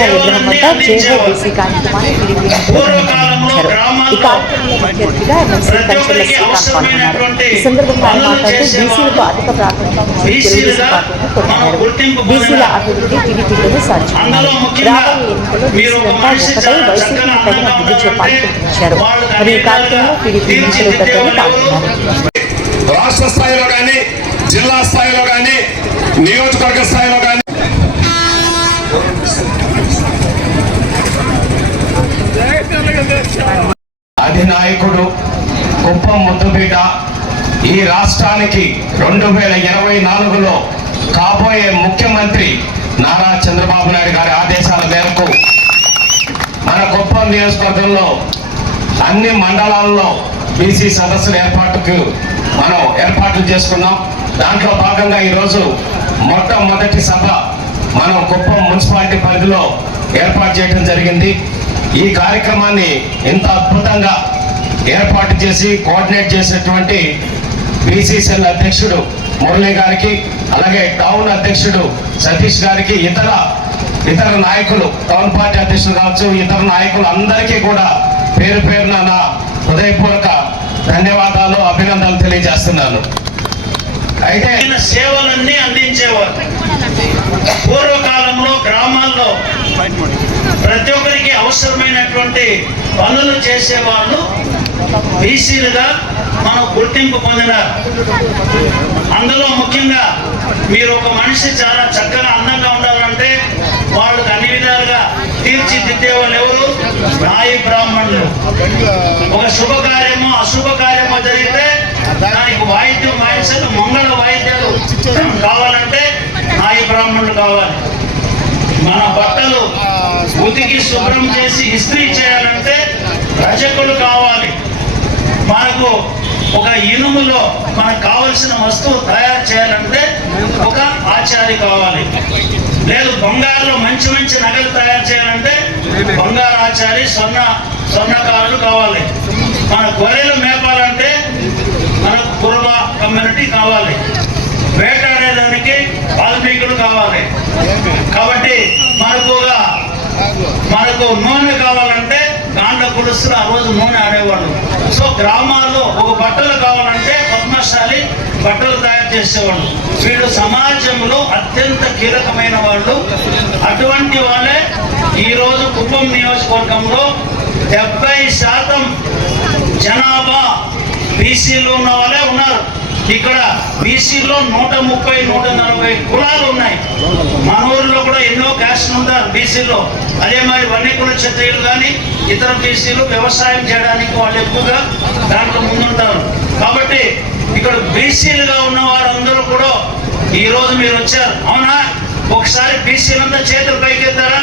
మీదుగా జేహో బీసీ కార్యక్రమాన్ని టీడీపీ నిర్వహించారు ఈ కార్యక్రమంలో ముఖ్య అతిథిగా ఎమ్మెల్సీ కంచెల శ్రీకాంత్ పాల్గొన్నారు ఈ సందర్భంగా ఆయన మాట్లాడుతూ బీసీలకు అధిక ప్రాధాన్యత తెలుగుదేశం పార్టీని కొనియాడారు బీసీల అభివృద్ధి టీడీపీలోనే సాధ్యం రాబోయే ఎన్నికల్లో బీసీలంతా ఒకటై వైసీపీ తగిన బుద్ధి చెప్పాలని పిలుపునిచ్చారు మరి ఈ కార్యక్రమంలో టీడీపీ నేతలు పెద్దలు పాల్గొన్నారు. రాష్ట్ర స్థాయిలో కానీ జిల్లా స్థాయిలో కానీ నియోజకవర్గ స్థాయిలో కానీ నాయకుడు కుప్పం ముద్దుబిడ్డ ఈ రాష్ట్రానికి రెండు వేల ఇరవై నాలుగులో కాబోయే ముఖ్యమంత్రి నారా చంద్రబాబు నాయుడు గారి ఆదేశాల మేరకు మన కుప్పం నియోజకవర్గంలో అన్ని మండలాల్లో బీసీ సదస్సుల ఏర్పాటుకు మనం ఏర్పాట్లు చేసుకున్నాం. దాంట్లో భాగంగా ఈరోజు మొట్టమొదటి సభ మనం కుప్పం మున్సిపాలిటీ పరిధిలో ఏర్పాటు చేయడం జరిగింది. ఈ కార్యక్రమాన్ని ఇంత అద్భుతంగా ఏర్పాటు చేసి కోఆర్డినేట్ చేసినటువంటి బీసీసీఎల్ అధ్యక్షుడు మురళి గారికి అలాగే టౌన్ అధ్యక్షుడు సతీష్ గారికి ఇతర ఇతర నాయకులు టౌన్ పార్టీ అధ్యక్షులు కావచ్చు ఇతర నాయకులు అందరికీ కూడా పేరు పేరున నా హృదయపూర్వక ధన్యవాదాలు అభినందనలు తెలియజేస్తున్నాను. అయితే సేవలన్నీ అందించేవారు. పూర్వకాలంలో గ్రామాల్లో ప్రతి ఒక్కరికి అవసరమైనటువంటి పనులు చేసేవాళ్ళు బీసీలుగా మనం గుర్తింపు పొందినారు. అందులో ముఖ్యంగా మీరు ఒక మనిషి చాలా చక్కగా అందంగా ఉండాలంటే వాళ్ళకి అన్ని విధాలుగా తీర్చిదిద్దే వాళ్ళు ఎవరు? నాయి బ్రాహ్మణులు. ఒక శుభకార్యమో అశుభకార్యమో జరిగితే దానికి వాయిద్యం మంగళ వాయిద్యాలు కావాలంటే నాయి బ్రాహ్మణులు కావాలి మన బట్టలు ఉతికి శుభ్రం చేసి ఇస్త్రీ చేయాలంటే రజకులు కావాలి. మనకు ఒక ఇనుములో మనకు కావలసిన వస్తువు తయారు చేయాలంటే ఒక ఆచారి కావాలి. లేదు బంగారులో మంచి మంచి నగలు తయారు చేయాలంటే బంగారు ఆచారి స్వర్ణ స్వర్ణకారులు కావాలి. మన గొర్రెలు మేపాలంటే మనకు కుర్మ కమ్యూనిటీ కావాలి. వేటాడేదానికి వాల్మీకులు కావాలి. కాబట్టి మనకు ఒక మనకు నూనె కావాలంటే కాండ కులుస్తులు ఆ రోజు నూనె ఆడేవాళ్ళు. సో గ్రామాల్లో ఒక బట్టలు కావాలంటే పద్మశాలి బట్టలు తయారు చేసేవాళ్ళు. వీళ్ళు సమాజంలో అత్యంత కీలకమైన వాళ్ళు. అటువంటి వాళ్ళే ఈరోజు కుప్పం నియోజకవర్గంలో డెబ్బై శాతం జనాభా బీసీలు ఉన్న వాళ్ళే ఉన్నారు. ఇక్కడ బీసీలో నూట ముప్పై నూట నలభై కులాలు ఉన్నాయి. మన ఊరిలో కూడా ఎన్నో క్యాస్ట్లు ఉంటారు బీసీలో? అదే మరి వన్య కుల క్షత్రియులు కానీ ఇతర బీసీలు వ్యవసాయం చేయడానికి వాళ్ళు ఎక్కువగా దాంట్లో ముందుంటారు. కాబట్టి ఇక్కడ బీసీలుగా ఉన్న వారందరూ కూడా ఈరోజు మీరు వచ్చారు. అవునా? ఒకసారి బీసీలంతా చేతులు పైకెత్తారా?